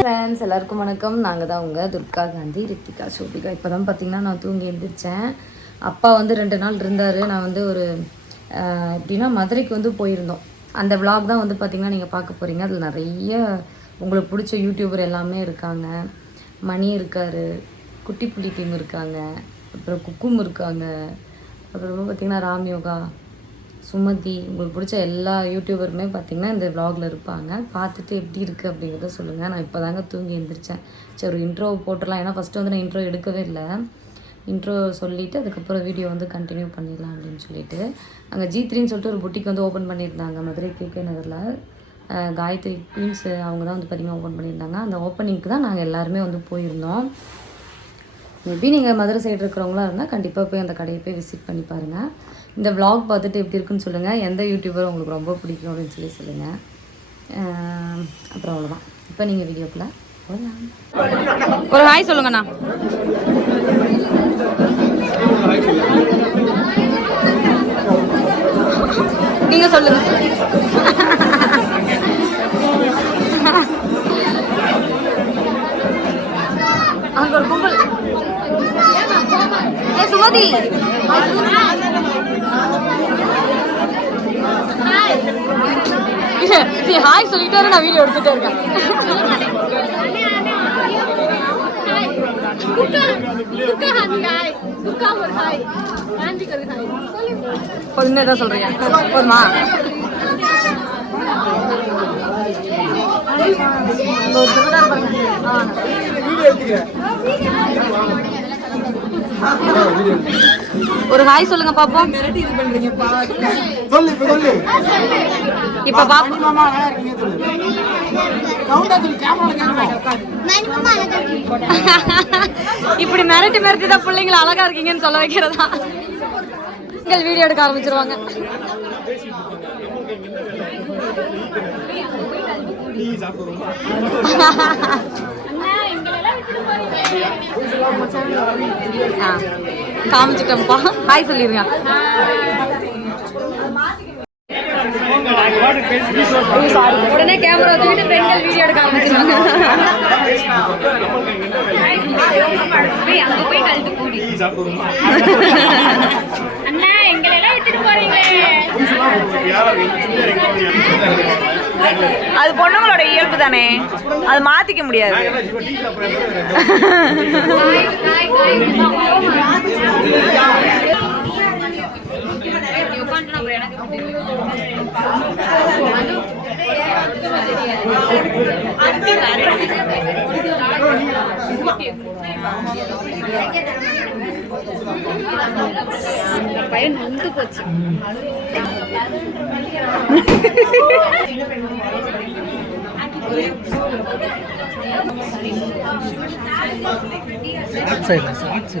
Friends எல்லாருக்கும் வணக்கம். நாங்கள் தான் உங்கள் துர்கா காந்தி ரித்திகா சோபிகா. இப்போ தான் பார்த்தீங்கன்னா நான் தூங்கி எழுந்திரிச்சேன் அப்பா வந்து ரெண்டு நாள் இருந்தார். நான் வந்து ஒரு எப்படின்னா மதுரைக்கு வந்து போயிருந்தோம். அந்த விளாக் தான் வந்து பார்த்திங்கன்னா நீங்கள் பார்க்க போகிறீங்க அதில் நிறைய உங்களுக்கு பிடிச்ச யூடியூபர் எல்லாமே இருக்காங்க. மணி இருக்கார் குட்டி புள்ளி டீம் இருக்காங்க அப்புறம் குக்கும் இருக்காங்க அப்புறமா பார்த்தீங்கன்னா ராம் யோகா சுமதி உங்களுக்கு பிடிச்ச எல்லா யூடியூபருமே பார்த்தீங்கன்னா இந்த vlogல இருப்பாங்க. பார்த்துட்டு எப்படி இருக்குது அப்படிங்கிறத சொல்லுங்கள் நான் இப்போ தாங்க தூங்கி எழுந்திரிச்சேன் சரி ஒரு இன்ட்ரோ போட்டுடலாம். ஏன்னா ஃபஸ்ட்டு வந்து நான் இன்ட்ரோ எடுக்கவே இல்லை. இன்ட்ரோ சொல்லிவிட்டு அதுக்கப்புறம் வீடியோ வந்து கண்டினியூ பண்ணிடலாம் அப்படின்னு சொல்லிட்டு. அங்கே ஜி த்ரீன்னு சொல்லிட்டு ஒரு புட்டிக் வந்து ஓப்பன் பண்ணியிருந்தாங்க. மதுரை கேகே நகரில். காயத்ரி குயின்ஸ் அவங்க தான் வந்து பார்த்திங்கன்னா ஓப்பன் பண்ணியிருந்தாங்க. அந்த ஓப்பனிங்க்கு தான் நாங்கள் எல்லாருமே வந்து போயிருந்தோம். மேபி நீங்கள் மதுரை சைடு இருக்கிறவங்களா இருந்தால் கண்டிப்பாக போய் அந்த கடையை போய் விசிட் பண்ணி பாருங்கள் இந்த விலாக் பார்த்துட்டு எப்படி இருக்குன்னு சொல்லுங்கள் எந்த யூடியூபர் உங்களுக்கு ரொம்ப பிடிக்கும் அப்படின்னு சொல்லி சொல்லுங்கள் அப்புறம் அவ்வளோதான் இப்போ நீங்கள் வீடியோக்குள்ளே போகலாம் ஒரு ஹாய் சொல்லுங்கண்ணா. நீங்கள் சொல்லுங்கள் அங்கே ஒரு கும்பல். ஏ சுமதி. நீ ஹாய் சொல்லிட்டே நான் வீடியோ எடுத்துட்டே இருக்கேன். பொண்ணு தான் சொல்றீங்க. போதுமா ஒரு. ஒரு ஹாய் சொல்லுங்க பாப்போம். சொல்லு இப்ப சொல்லு. இப்ப பாப்போம். மாமா நல்லா இருக்கீங்க சொல்லு. சவுண்டா சொல்லு கேமரா கேட்கணும். இப்படி மிரட்டி மிரட்டி தான் பிள்ளைங்கள அழகா இருக்கீங்கன்னு சொல்ல வைக்கிறதா? நீங்கள் வீடியோ எடுக்க ஆரம்பிச்சிருவாங்க. ஆ, காமிச்சிட்டோம்ப்பா ஹாய் சொல்லிருங்க. உடனே கேமரா தூக்கிட்டு பெண்கள் வீடியோ எடுக்க ஆரம்பிச்சிருவாங்க. அண்ணா எங்களை எல்லாம் விட்டுட்டு போறீங்களே. அது பொண்ணுங்களோட இயல்பு தானே. அது மாத்திக்க முடியாது. பையன் நொந்து போச்சு என்ன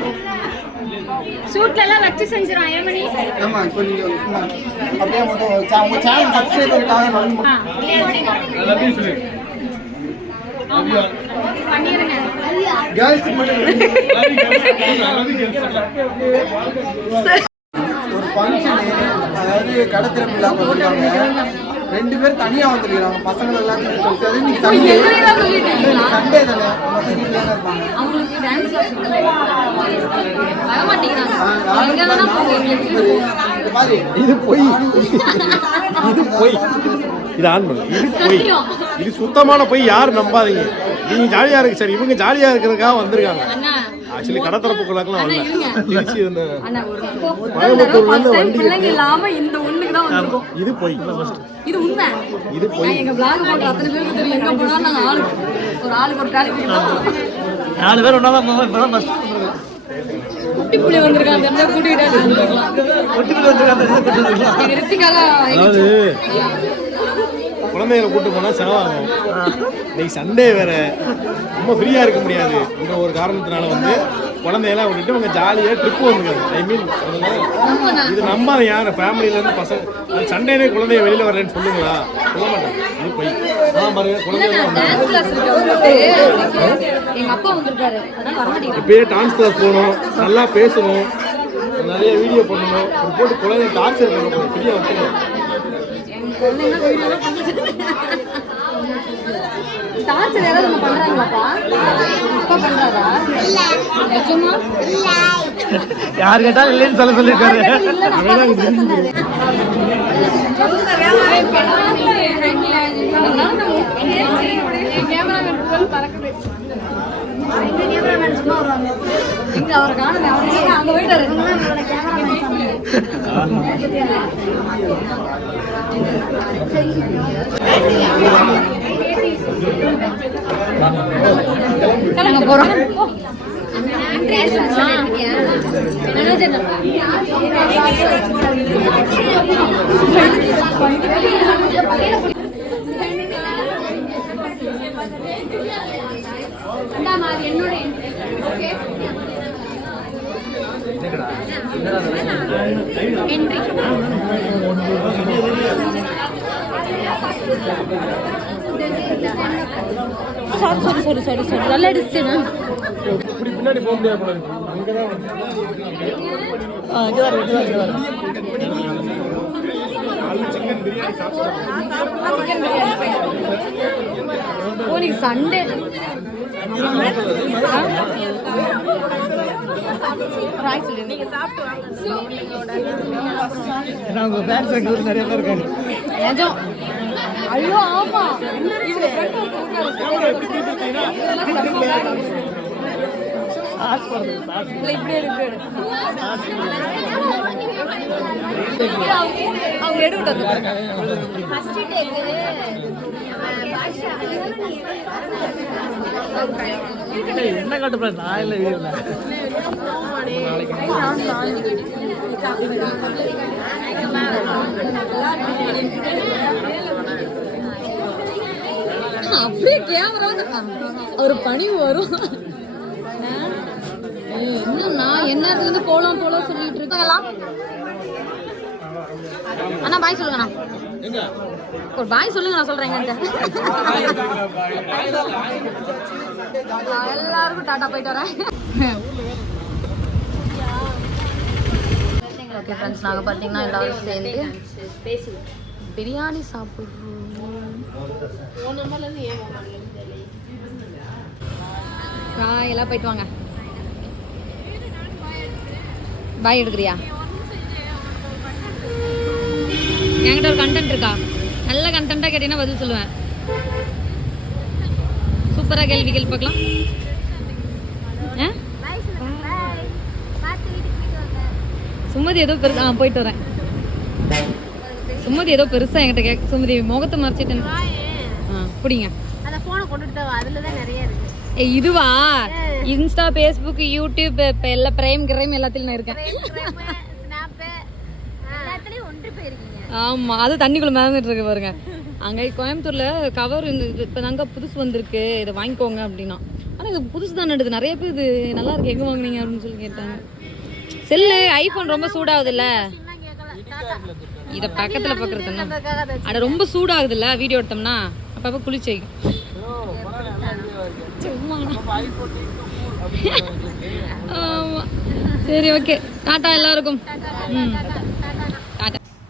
சூட்ல எல்லாம் வச்சு செஞ்சிரும் அயமணி ஆமா இப்போ நீங்க சும்மா அப்படியே மட்டும் உங்க சேனல் சப்ஸ்கிரைபருக்காக நான் பண்ணிருங்க. கேர்ள்ஸ் ஒரு ஃபங்க்ஷனு அதாவது கடத்திர விழா பண்ணிருக்காங்க ரெண்டு பேரும் தனியா வந்துருக்காங்க பசங்க எல்லாம் சண்டே சண்டே தானே பசங்க வீட்டுல தானே இருப்பாங்க. இது பொய் இது பொய் இது ஆன் பண்ணு இது பொய் இது சுத்தமான பொய் யாரும் நம்பாதீங்க நீங்க ஜாலியா இருக்கு சார் இவங்க ஜாலியா இருக்கிறதுக்காக வந்திருக்காங்க அண்ணா ஆக்சுவலி கடத்தரப்புக்குள்ளாக்கெல்லாம் வரல திருச்சி இருந்த கோயம்புத்தூர்ல இருந்து வண்டி இல்லாம இந்த ஒண்ணுக்கு தான் வந்திருக்கோம் இது பொய் இது உண்மை இது பொய் எங்க பிளாக் போடுற அத்தனை பேருக்கு தெரியும் எங்க போனாலும் நாங்க ஆளு ஒரு ஆளுக்கு ஒரு காலி நாலு பேர் ஒன்னா தான் இப்பதான் குட்டி புள்ளி கூட்டிகிட்டு எங்க ரித்திகால அதாவது குழந்தைகளை கூட்டு போனா செலவாகும். இன்னைக்கு சண்டே வேற. ரொம்ப ஃப்ரீயா இருக்க முடியாது. இந்த ஒரு காரணத்தினால வந்து குழந்தையெல்லாம் விட்டுட்டு அவங்க ஜாலியாக ட்ரிப் வந்துருக்காங்க ஐ மீன் இது நம்பாத யார்? ஃபேமிலியில இருந்து பசங்க. சண்டேனே குழந்தைய வெளியில வரேன்னு சொல்லுங்களா? சொல்ல மாட்டாங்க இது போய். அதான் பாருங்க மாட்டேங்குது. இப்பயே டான்ஸ் கிளாஸ் போகணும். நல்லா பேசணும். நிறைய வீடியோ பண்ணணும். போட்டு குழந்தைய டார்ச்சர் பண்ணணும். ஃப்ரீயாக வச்சுக்கணும். டார்ச்சர் யாராவது ஒண்ணு பண்றாங்களாப்பா? அப்பா பண்றாரா? நிஜமா? யார் கேட்டாலும் இல்லைன்னு சொல்ல சொல்லியிருக்காரு. இல்ல நான் அப்பா தான் சொன்னாரு. எங்க அவரை காணுமே அவர் அங்க போயிட்டாரு கிளம்ப போறோம் sorry sorry sorry sorry sorry நல்லா அடிச்சிட்டேனா இப்படி பின்னாடி போக முடியாது போல சண்டே உங்க ஃபேன்ஸ் நிறைய பேர் இருக்காங்க. நிஜம். ஐயோ ஆமா. அவங்க- என்ன காட்டு நான் இல்லை வீடியோல அப்படியே கேமரா ஒரு பணி வரும். ஏய், என்னண்ணா என்ன இருந்து போலாம் போலாம் சொல்லிட்டு இருக்காங்களா அண்ணா பாய் சொல்லுங்கண்ணா. ஒரு பாய் சொல்லுங்க நான் சொல்றேன் எல்லாருக்கும் டாடா போயிட்டு வரேன். ஓகே ஃப்ரெண்ட்ஸ் நாங்கள் பார்த்தீங்கன்னா எல்லாரும் சேர்ந்து பிரியாணி சாப்பிட்றோம். பாய் எல்லாம் போயிட்டு வாங்க. பாய் எடுக்கிறியா? என்கிட்ட ஒரு கண்டென்ட் இருக்கா? நல்ல கண்டென்ட்டாக கேட்டீங்கன்னா பதில் சொல்லுவேன். சூப்பராக கேள்வி கேள்வி பார்க்கலாம். சுமதி ஏதோ பெருசா ஆ போயிட்டு வரேன். சுமதி ஏதோ பெருசா என்கிட்ட கேட்க சுமதி முகத்தை மறைச்சிட்டு ஆ பிடிங்க. அந்த போனை கொண்டுட்டு வா அதுல தான் நிறைய இருக்கு ஏ இதுவா இன்ஸ்டா ஃபேஸ்புக் யூடியூப் இப்போ எல்லா பிரைம் கிரைம் எல்லாத்துலயும் நான் இருக்கேன். போயிருக்கீங்க ஆமா அது தண்ணிக்குள்ள மிதந்துட்டு இருக்கு பாருங்க. அங்க கோயம்புத்தூர்ல கவர் இந்த இப்போ தாங்க புதுசு வந்திருக்கு இதை வாங்கிக்கோங்க அப்படின்னா. ஆனா இது புதுசு தானே எடுது நிறைய பேர் இது நல்லா இருக்கு. எங்க வாங்குனீங்க அப்படின்னு சொல்லி கேட்டாங்க. செல்லு ஐபோன் ரொம்ப சூடாகுதுல்ல? இத பக்கத்துல பாக்குறது அட ரொம்ப சூடாகுதுல்ல? வீடியோ எடுத்தோம்னா அப்பப்ப குளிச்சு சரி ஓகே டாட்டா எல்லாருக்கும். ம்.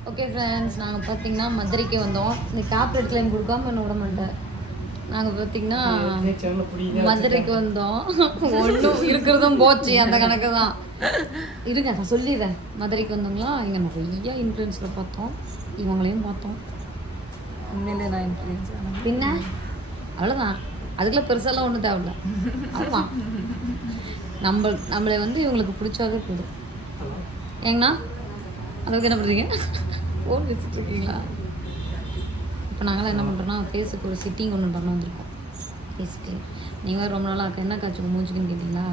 ஓகே ஃப்ரெண்ட்ஸ் நாங்கள் பார்த்தீங்கன்னா மதுரைக்கு வந்தோம். இந்த டேப்லெட் லைன் கொடுக்காம என்ன விட மாட்டேன் நாங்கள் பார்த்தீங்கன்னா மதுரைக்கு வந்தோம். ஒன்றும் இருக்கிறதும் போச்சு அந்த கணக்கு தான் இருங்க நான் சொல்லிடுறேன். மதுரைக்கு வந்தோங்களா இங்கே நிறைய இன்ஃப்ளூயன்ஸில் பார்த்தோம். இவங்களையும் பார்த்தோம். உண்மையிலே நான் இன்ஃப்ளூயன்ஸ் பின்ன? அவ்வளோதான் அதுக்குள்ள பெருசாலாம் ஒன்றும் தேவையில்ல. ஆமாம் நம்ம நம்மளை வந்து இவங்களுக்கு பிடிச்சாவே போதும். ஏங்கண்ணா? அதுக்கு என்ன பண்ணுறீங்க? ஃபோன் வச்சுட்டு இருக்கீங்களா இப்போ நாங்களாம் என்ன பண்ணுறோன்னா ஃபேஸுக்கு ஒரு சிட்டிங் ஒன்று பண்ண வந்திருக்கோம். ஃபேஸுக்கு நீங்கள் ரொம்ப நாளாக என்ன காய்ச்சி மூஞ்சிக்குன்னு கேட்டிங்களா?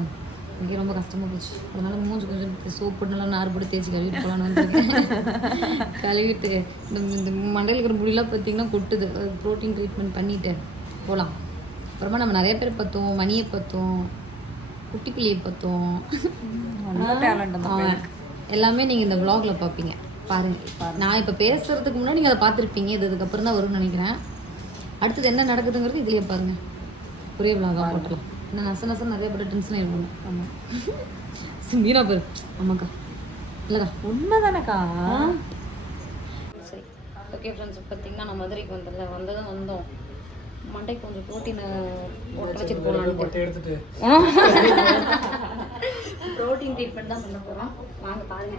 இங்கே ரொம்ப கஷ்டமாக போச்சு. அதனால மூஞ்சி கொஞ்சம் சோப் போட்டு நல்லா நார் போட்டு தேய்ச்சி கழுவிட்டு போகலான்னு வந்துருக்கேன். கழுவிட்டு இந்த இந்த மண்டையில் இருக்கிற முடியெல்லாம் பார்த்தீங்கன்னா கொட்டுது. ப்ரோட்டீன் ட்ரீட்மெண்ட் பண்ணிட்டு போகலாம் அப்புறமா நம்ம நிறைய பேர் பார்த்தோம் மணியை பார்த்தோம் குட்டி பிள்ளையை பார்த்தோம். எல்லாமே நீங்கள் இந்த vlogல பார்ப்பீங்க பாருங்க. நான் இப்போ பேசுறதுக்கு முன்னாடி நீங்கள் அதை பார்த்துருப்பீங்க. இது இதுக்கப்புறம் தான் வரும்னு நினைக்கிறேன். அடுத்தது என்ன நடக்குதுங்கிறது இதுலயே பாருங்க. ஒரே விலாகாக போட்டலாம் நான் நச நச நிறைய பேர் டென்ஷன் ஆகிடுவோம் ஆமாம் மீரா பேர். ஆமாக்கா. இல்லைக்கா உண்மைதானக்கா? சரி. ஓகே ஃப்ரெண்ட்ஸ் பார்த்தீங்கன்னா நான் மதுரைக்கு வந்தல வந்ததும் வந்தோம். மண்டைக்கு கொஞ்சம் ப்ரோட்டீன் போட்டு வச்சுட்டு போகலான்னு எடுத்துட்டு. ப்ரோட்டீன் ட்ரீட்மெண்ட் தான் பண்ண போகிறோம் வாங்க பாருங்க.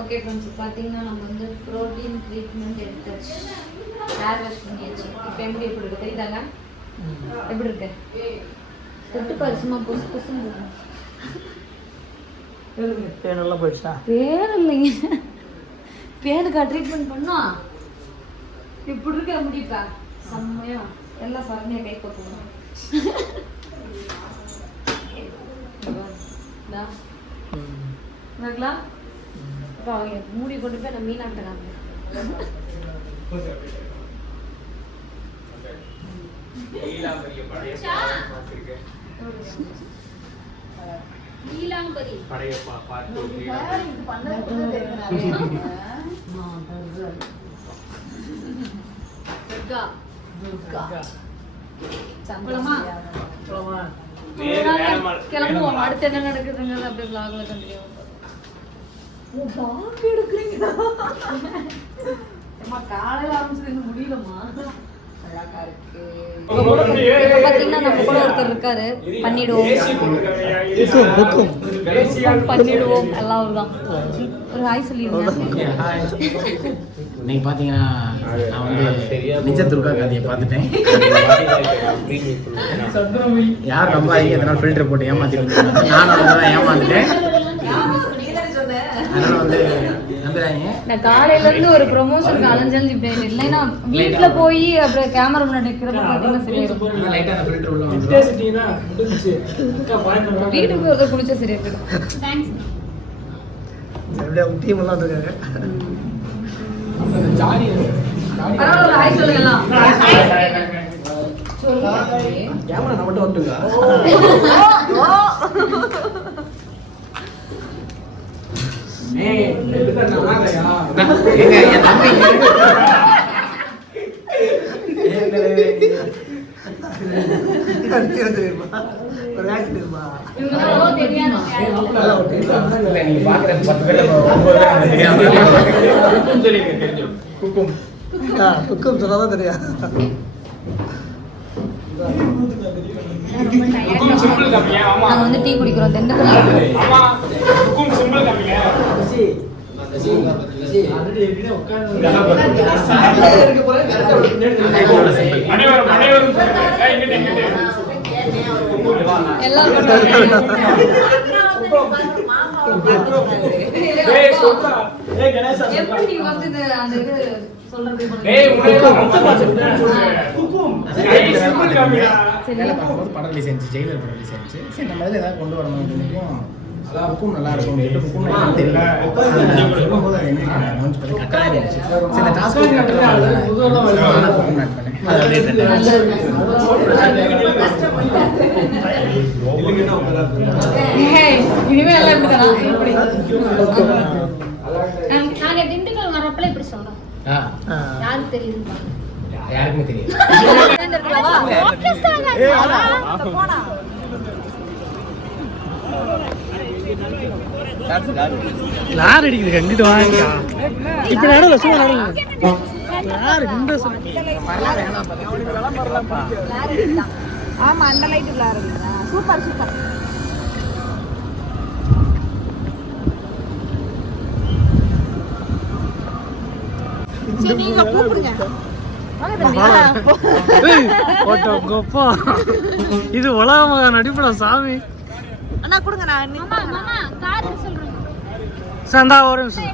ஓகே ஃப்ரெண்ட்ஸ் பார்த்தீங்கன்னா நம்ம வந்து ப்ரோட்டீன் ட்ரீட்மெண்ட் எடுத்தாச்சு. ஹேர் வாஷ் பண்ணியாச்சு. இப்போ எப்படி எப்படி இருக்கு தெரியுதாங்க எப்படி இருக்கு? தொட்டு பாரு சும்மா புசு புசுன்னு இருக்கும் பேனெல்லாம் போயிடுச்சா? பேர் இல்லைங்க. பேனுக்கா ட்ரீட்மெண்ட் பண்ணா? இப்படி இருக்க? முடியுப்பா செம்மையா. எல்லாம் சரணியா கை அவங்க மூடி கொண்டு போய் நான் துர்கா. சம்பளமா கிளம்புவோம். அடுத்து என்ன நடக்குதுங்கிறது அப்படியே கண்டினியூ பாத்தீங்கன்னா நம்ம கூட ஒருத்தர் இருக்காரு. பண்ணிடுவோம். பண்ணிடுவோம். எல்லாம் அவர்தான் ஒரு ஹாய் சொல்லிருந்தேன் இன்னைக்கு பார்த்தீங்கன்னா நான் வந்து நிஜ துர்கா காந்தியை பார்த்துட்டேன். யார் நம்பாதீங்க எத்தனை ஃபில்டர் போட்டு ஏமாத்திட்டு நானும் தான் ஏமாந்துட்டேன். அதனால வந்து நம்புறாங்க நான் காலையில இருந்து ஒரு ப்ரொமோஷனுக்கு அலைஞ்சல் இப்ப இல்லைன்னா வீட்டுல போய் அப்புறம் கேமரா முன்னாடி நிக்கிறப்ப பாத்தீங்கன்னா வீட்டுக்கு ஒருத்தர் குளிச்சா சரியா போயிடும் எப்படியா டீம் எல்லாம் இருக்காங்க பரவாயில்ல ஒரு ஹாய் சொல்லுங்கலாம் கேமரா நம்மகிட்ட வந்துருக்கா ஏங்க, என் தம்பி ஒரு ஆக்சிடென்ட்மா இல்ல, நீங்க பார்க்குற பத்து பேர்ல ஒன்பது பேர் எனக்கு தெரியாம குக்கும் சொல்லிருக்கேன் தெரிஞ்சிடும் குக்கும் நாங்க வந்து டீ குடிக்கிறோம் திண்டுக்கல் எப்படி நீங்க வந்து இந்த அந்த இது சொல்றது வேலை பார்க்கும்போது படம் ஆச்சு ஜெயிலர் படம் ஆச்சு சரி நம்ம இதில் ஏதாவது கொண்டு வரணும் அப்படின்னுக்கும் புக்கும் நல்லா இருக்கும் கட்டளை அதனால புக்கும் இனிமே எல்லாம் இப்படிதானா? இப்படி. நாங்க- நாங்க திண்டுக்கல் வரப்பல இப்படி சொல்றோம் ஆ யாருக்கு தெரியுது யாருக்குமே தெரியும் யார் அடிக்குது கண்டிட்டு வாங்க. இப்ப நடுவில் சும்மா நடுங்க யாரு இந்த ஆமா அந்த லைட் விளாடு சூப்பர் சூப்பர். சரி நீங்க கூப்பிடுங்க. கோப்பா இது உலக நடிப்புடா சாமி. அண்ணா கொடுங்க நான் சந்தா ஒரு நிமிஷம்.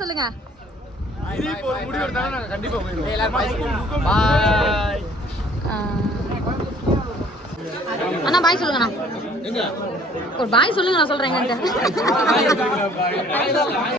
சொல்லுங்க. அண்ணா பாய் சொல்லுங்கண்ணா. ஒரு பாய் சொல்லுங்க நான் சொல்றேன்